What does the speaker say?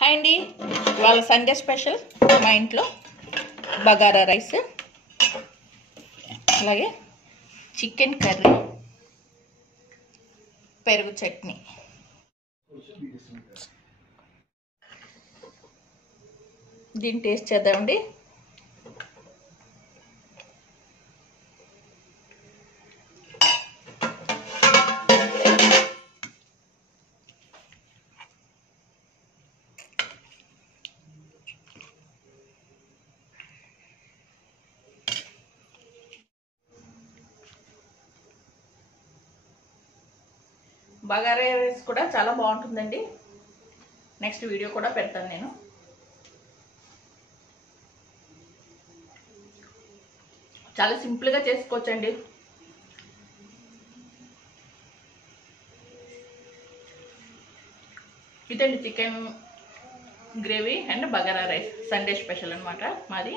Hi అండి, ఇవాళ Sunday special మా ఇంట్లో బగారా రైస్, అలాగే చికెన్ కర్రీ, పెరుగు చట్నీ. దీన్ని టేస్ట్ చేద్దామండి. బగారా రైస్ కూడా చాలా బాగుంటుందండి. నెక్స్ట్ వీడియో కూడా పెడతాను నేను. చాలా సింపుల్గా చేసుకోవచ్చండి. ఇదండి chicken gravy and bagara rice Sunday special అన్నమాట మాది.